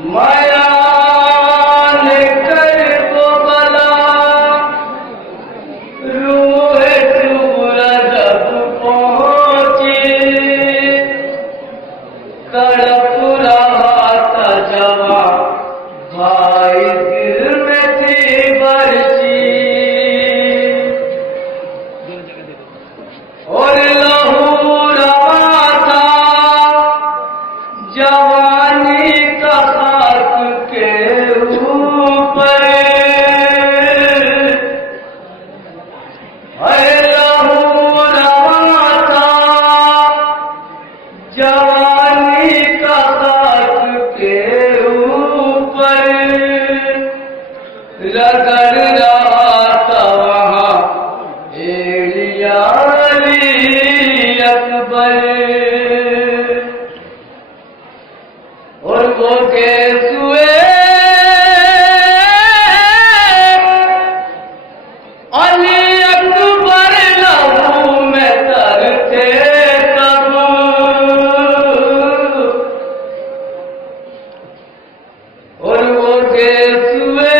माया ने कर को बला रूह टुकड़ा जब पहुंची तड़प रहा था जवा भाई दिल में थी बरसी और लहू रवा था जवानी का खाक के ऊपर लहू रवा था जवानी का खाक के ऊपर रगड़ रहा था वहाँ एड़िया अकबर और वो केसुए अली अकबर लहू में तरते तब और वो केसुए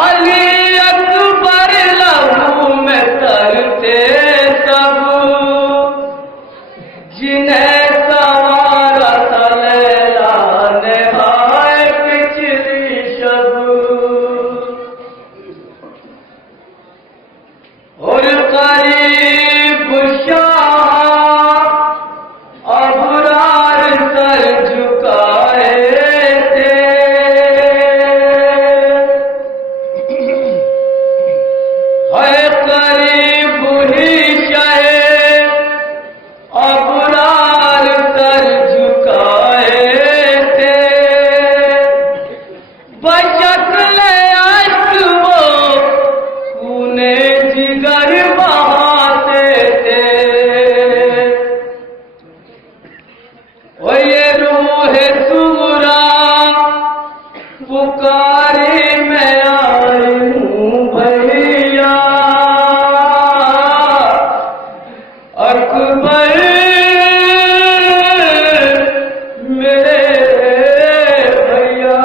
अली अकबर लहू में तरते तब जिन्हें सवारा था लैला ने हाय पिछली शब और करीब शाह अबरार सर झुकाए थे है करीब ही शाह अबरार सर झुकाए थे बशक्ल अश्क वो खूने जिगर बहाते थे ओ ये रूह सुगरा पुकारी मैं आई हूँ भैया अकबर मेरे भैया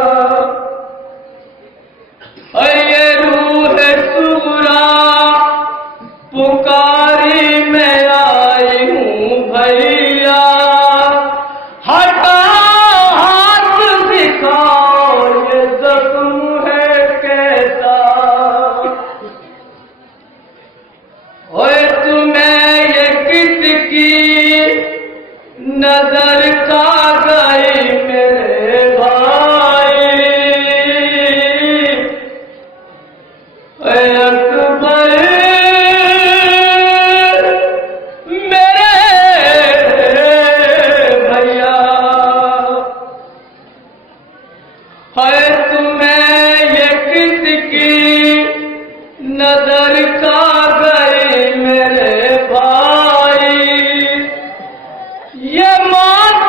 ये रूह सुगरा पुकारी मैं आई हूँ भैया हटा हाथ दिखाओ ये जख्म है कैसा ओए तुम्हें ये किसकी नजर का गई मेरे भाई ओए अकबर मेरे भैया है तुम्हें ये किसकी नजर का गई मेरे भाई ये माँ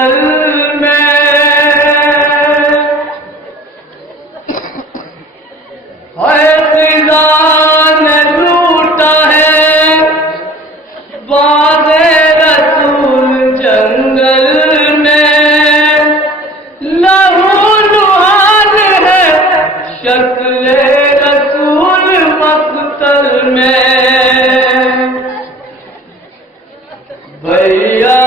जंगल में है खिजान लूटा है बाज़े रसूल जंगल में लहू लुहान है शक्ल रसूल मक़तल में भैया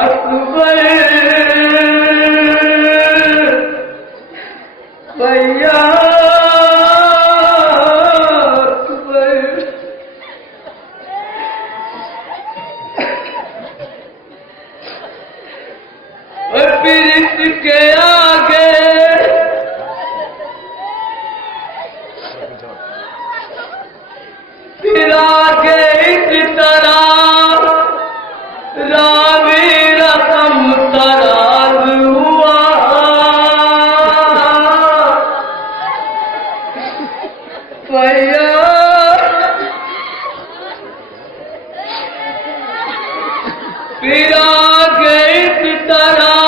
अकबर भैया अकबर और फिर इसके आगे फिर आगे इस तरह रावी रकम तराज हुआ भैया फिर आगे इस तरह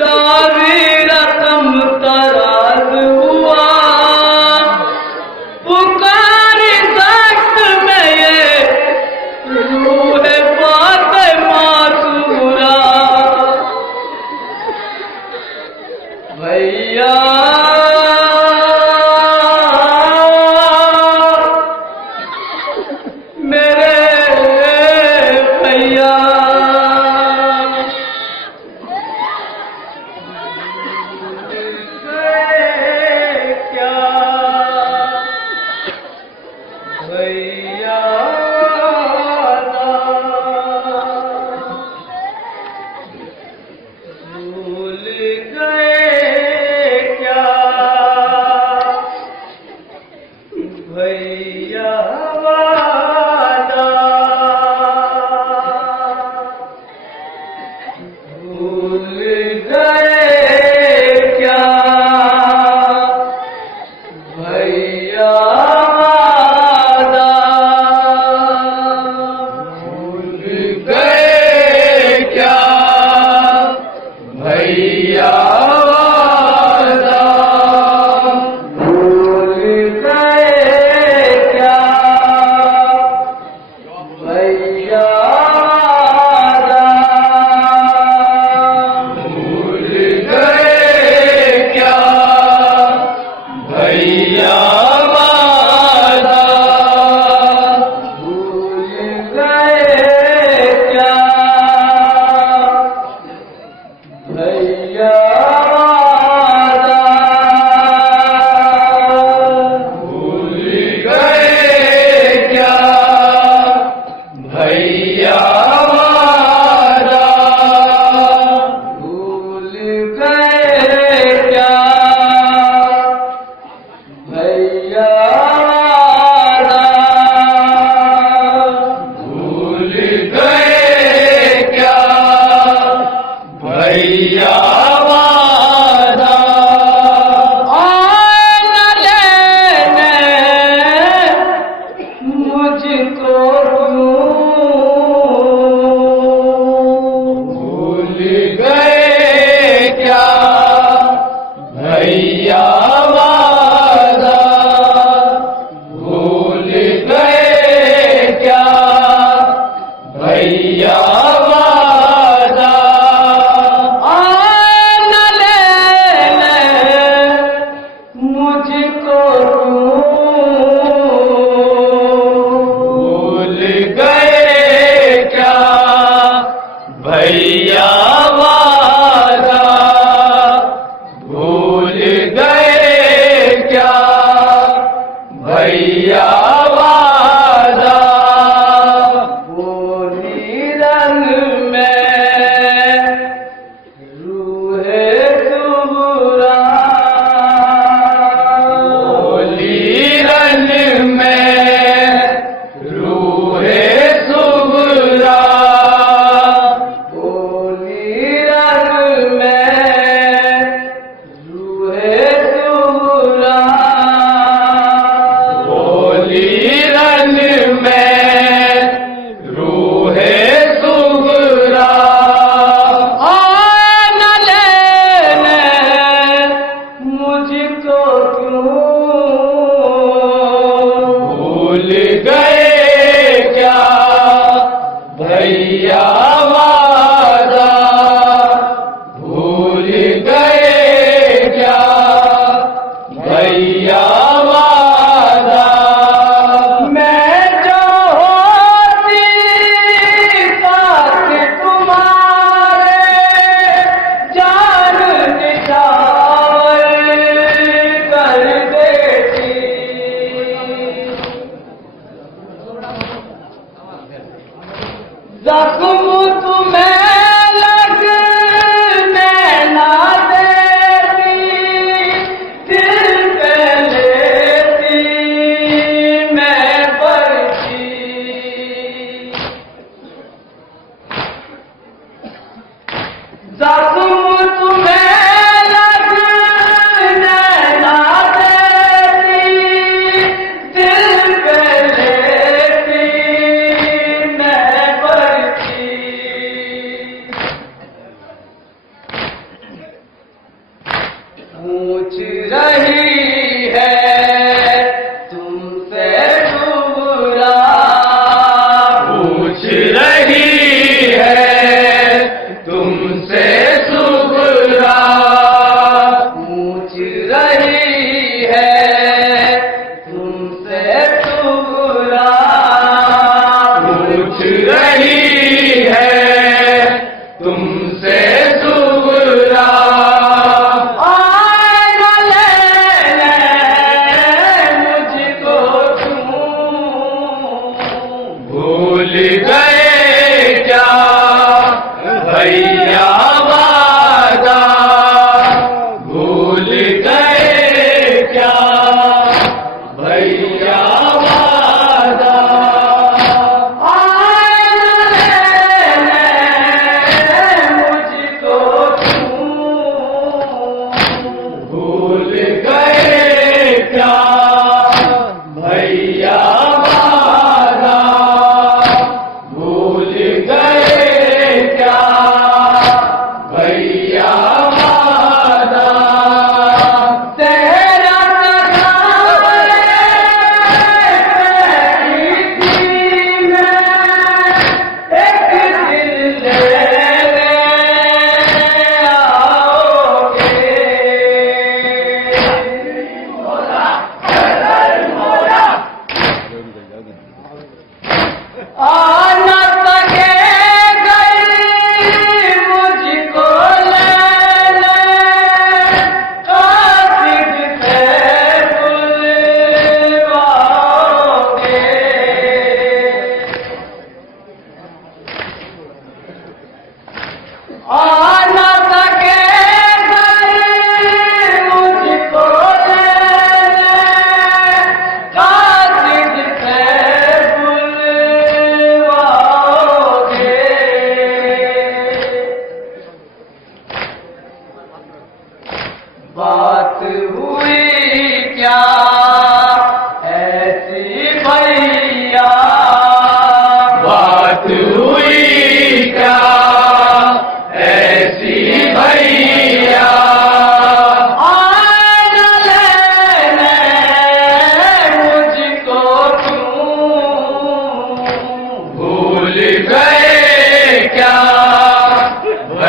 रावी रकम तराज हुआ पुकार दस्त में ये रूह बात मासूरा भैया मेरे भैया क्या भैया भूल गए क्या भैया वादा भूल गए क्या भैया वादा भूल गए क्या भैया वादा भूल गए क्या भैया वादा भूल गए क्या भैया वादा भूल गए क्या भैया वादा भूल गए क्या भैया वादा भूल गए क्या भैया वादा भूल गए क्या भैया वादा आए न लेने मुझको भूल गए क्या भैया वादा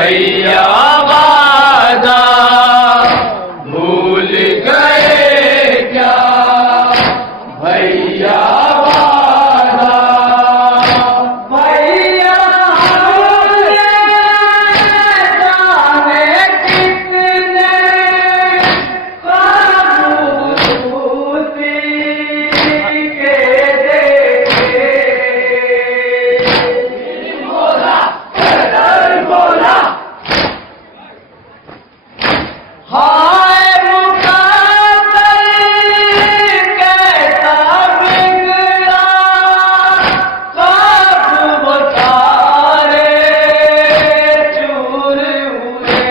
भैया वादा भूल गए क्या, भैया वादा, भैया हमने जाने कितने काबूती के देखे, बोला बोला हाय मुकाबल कैसा बिगड़ा, सब सारे चूर हुए,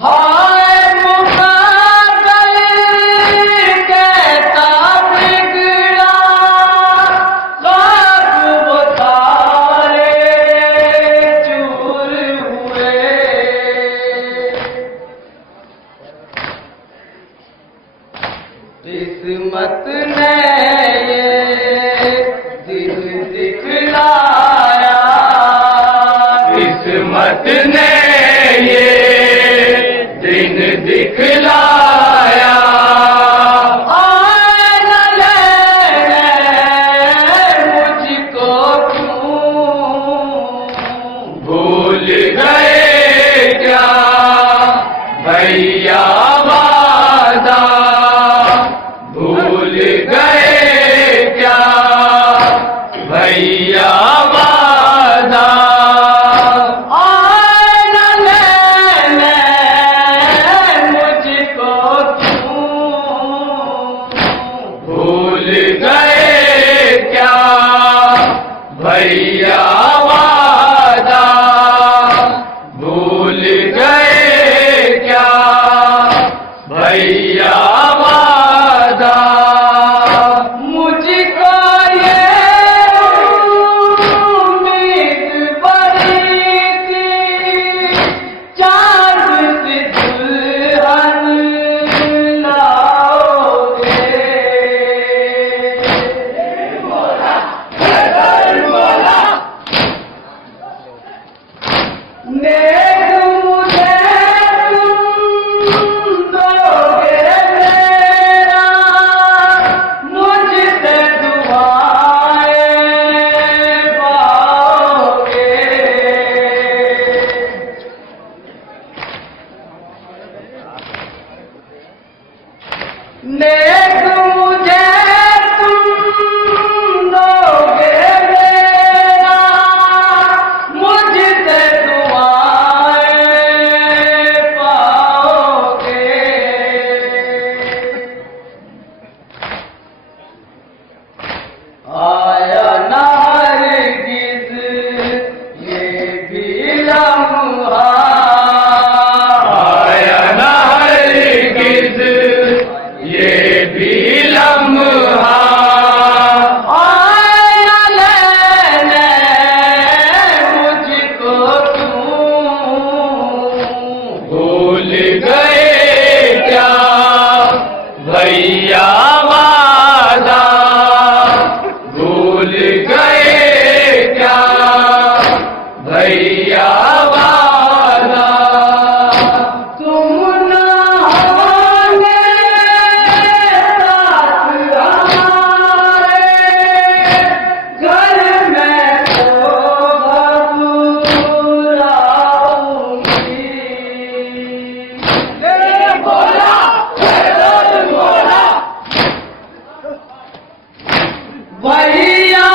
हाय मुकाबल कैसा बिगड़ा, सब सारे चूर हुए, किस्मत ने ये दिन दिखलाया, किस्मत ने ये दिन दिखलाया, आए न लेने मुझको क्यों, भूल गए क्या भैया वादा, भूल गए क्या भैया वादा, आए न लेने मुझको क्यों, भूल गए क्या भैया वादा, भूल गए क्या भैया वादा, मुझको ये उम्मीद बड़ी थी, चांद सी दुल्हन लाओगे, बोला बोला नेक मुझे तुम दोगे मेरा, मुझसे दुआएं पाओगे, नेक मुझे तुम दोगे मेरा, मुझसे दुआएं पाओगे, आया न हरगिज़ ये भी लम्हा, आया न हरगिज़ ये भी लम्हा, आया लेने मुझको क्यों, भूल गए क्या भैया वादा, भूल गए क्या भैया वादा, तुम न होने साथ हमारे, घर में तो घबराऊंगी, बोला बोला भैया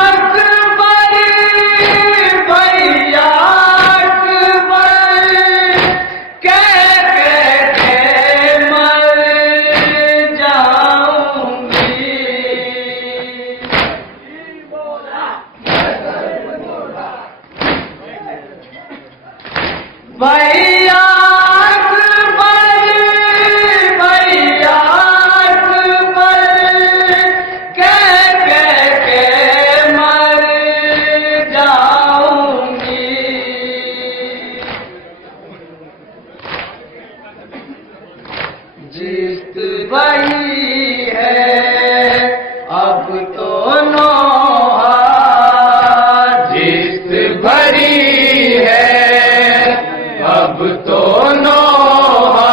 अकबर, भैया अकबर, कह के मर जाऊंगी, भैया अकबर, भैया अकबर, कह के मर जाऊंगी, जिस्त वही है अब तो नोहा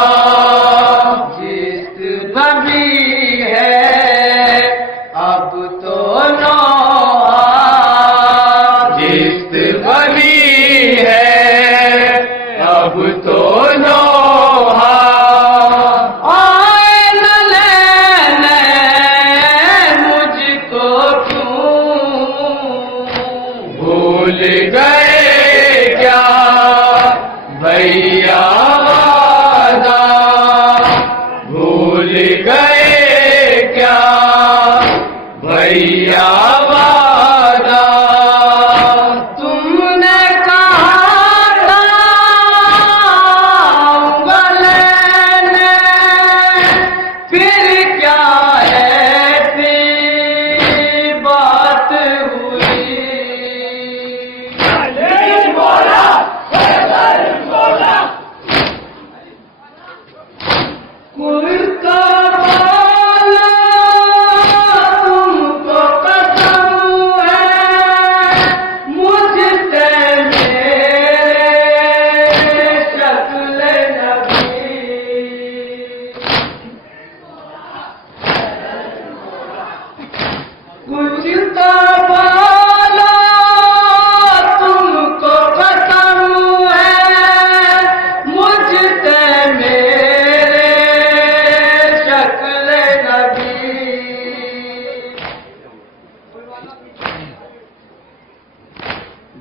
जिस बभी है, अब तो नोहा जिस बभी है, अब तो नोहा आए न लेने मुझको क्यों, भूल गए क्या भैया वादा, भूल गए क्या भैया वादा, तुमने कहा था लेने, फिर क्या ऐसी बात हुई। कुर्ता वाला तुमको कसम है, मुझसे मेरे शक्ल नबी। कुर्ता वाला तुमको कसम है, मुझसे मेरे शक्ल नबी।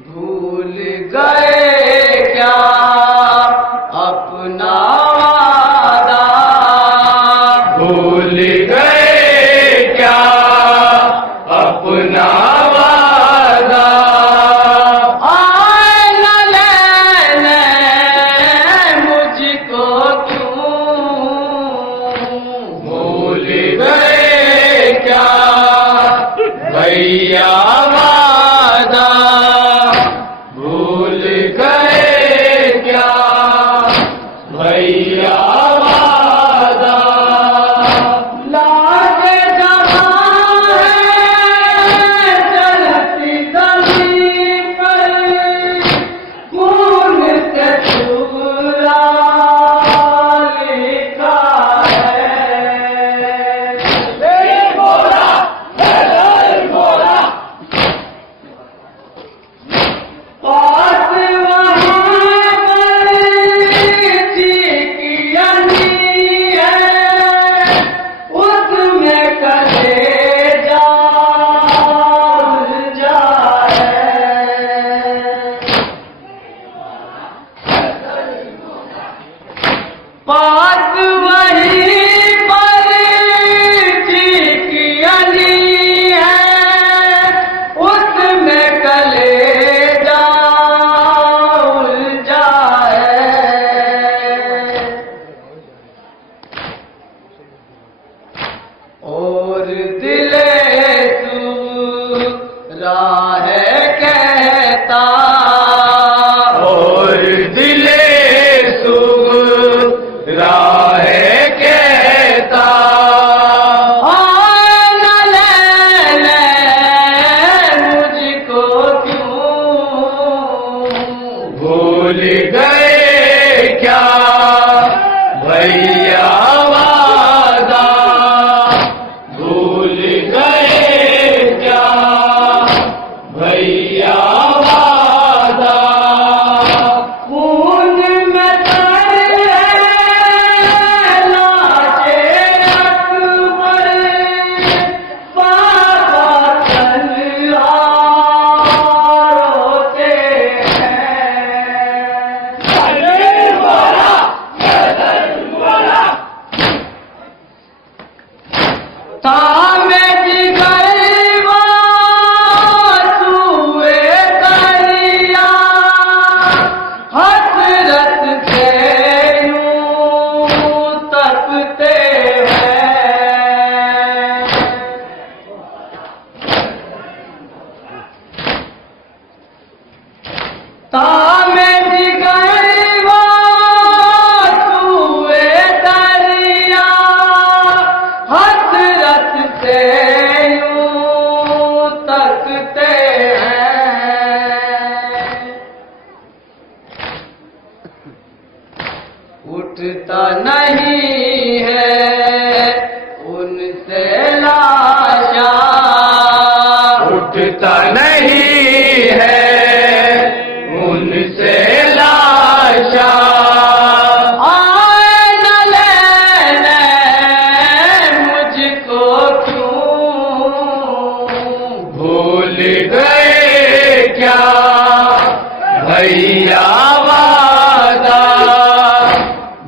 भूल गए क्या अपना वादा, भूल गए क्या अपना वादा, आए न लेने मुझको क्यों, भूल गए क्या भैया वादा, भूल गए क्या भैया वादा। लाज जहाँ है चलती ज़मीं पर, खून से छुरा लिखा पास वहाँ बड़ी की अनी है, उसमें कलेजा उलझा है। पास वहीं बड़ी की अनी है, उसमें कलेजा उलझा है। और दिले तू राह कहता, और दिले तू राह कहता, आए न लेने मुझको क्यों, भूल गए क्या भैया वादा, भूल गए क्या भैया वादा। खून में तर है लाशे अकबर, बाबा तन्हा रोते हैं। उठता नहीं है उनसे लाशा, उठता नहीं है उनसे लाशा। आए न लेने मुझको क्यों, भूल गए क्या भैया वादा,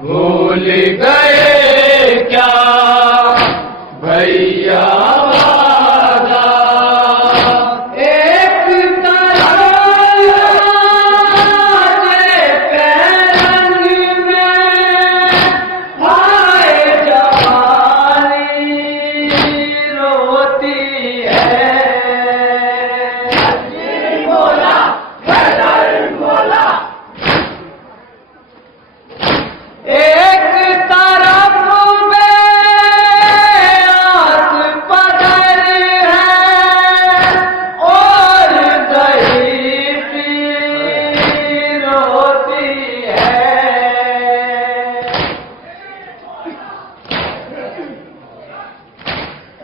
भूल गए क्या भैया वादा। एक तरह के रंग में हाय जवानी रोती है, बोला बोला। एक तरफ में आस पदर है और गई पीर रोती है।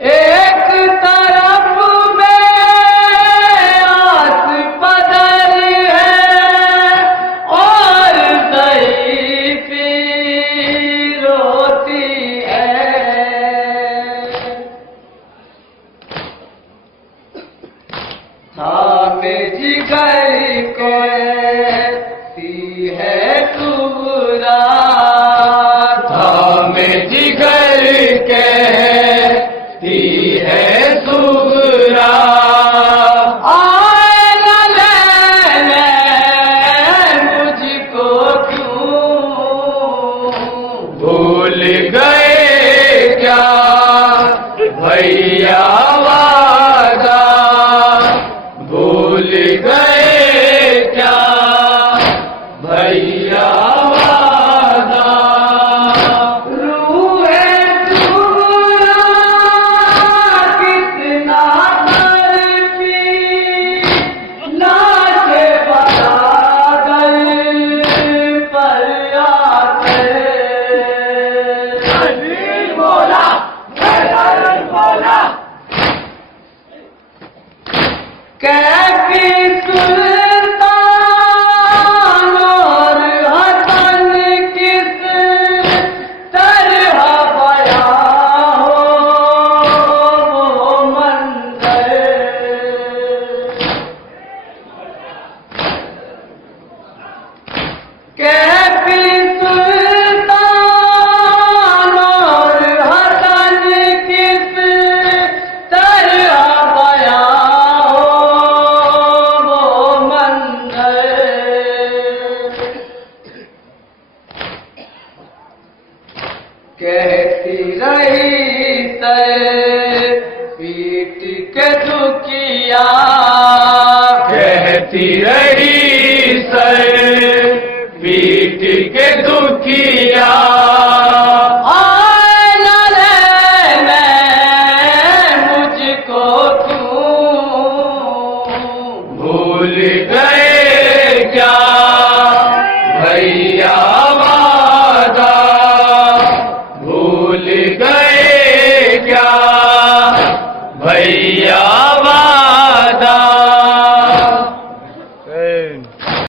एक तरफ में आस पदर है और गई पीर रोती है। थामे जिगर को ऐसी है कुबरा, थामे जिगर कहती है सुगरा। आए न लेने मुझको क्यों, भूल गए क्या भैया वादा, भूल गए क्या भैया वादा। रूहे सुगरा कितना तड़पी, नाचे बराबर पर आकर। बोला बोला। कैफी सुल्तान और हसन किस तरह बया हो वो मंजर, कैफी सुल्तान और हसन किस तरह बया हो वो मंजर। कहती रही सर पीट के दुखिया, कहती रही सर पीट के दुखिया।